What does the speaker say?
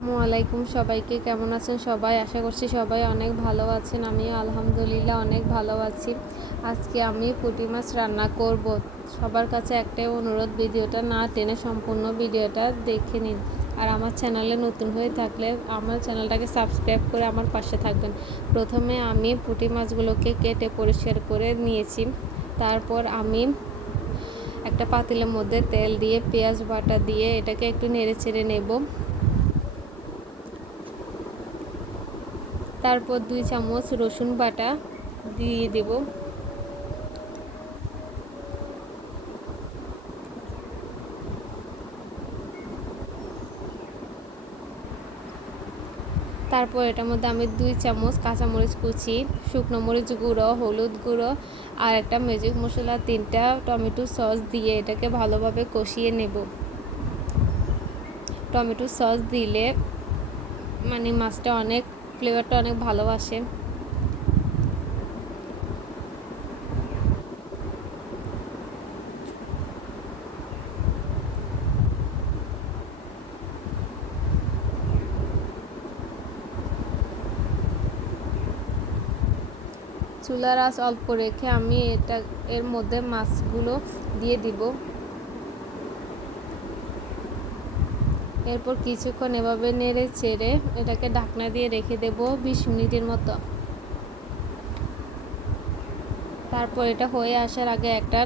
আসসালামু আলাইকুম সবাইকে, কেমন আছেন সবাই? আশা করছি সবাই অনেক ভালো আছেন, আমিও আলহামদুলিল্লাহ অনেক ভালো আছি। আজকে আমি পুঁটি মাছ রান্না করব। সবার কাছে একটাই অনুরোধ, ভিডিওটা না টেনে সম্পূর্ণ ভিডিওটা দেখে নিন। আর আমার চ্যানেলে নতুন হয়ে থাকলে আমার চ্যানেলটাকে সাবস্ক্রাইব করে আমার পাশে থাকবেন। প্রথমে আমি পুঁটি মাছগুলোকে কেটে পরিষ্কার করে নিয়েছি। তারপর আমি একটা পাতিলের মধ্যে তেল দিয়ে, পেঁয়াজ বাটা দিয়ে এটাকে একটু নেড়ে ছেড়ে নেব। তারপর দুই চামচ রসুন বাটা দিয়ে দেব। তারপর এটার মধ্যে আমি দুই চামচ কাঁচামরিচ কুচি, শুকনো মরিচ গুঁড়ো, হলুদ গুঁড়ো আর একটা ম্যাজিক মশলা তিনটা টমেটো সস দিয়ে এটাকে ভালোভাবে কষিয়ে নেব। টমেটো সস দিলে মানে মাছটা অনেক ফ্লেভারটা অনেক ভালো আসে চুলার আঁচ অল্প রেখে আমি এটা এর মধ্যে মাছগুলো দিয়ে দিব। এরপর কিছুক্ষণ এভাবে নেড়ে চেড়ে এটাকে ঢাকনা দিয়ে রেখে দেব বিশ মিনিটের মতো। তারপর এটা হয়ে আসার আগে একটা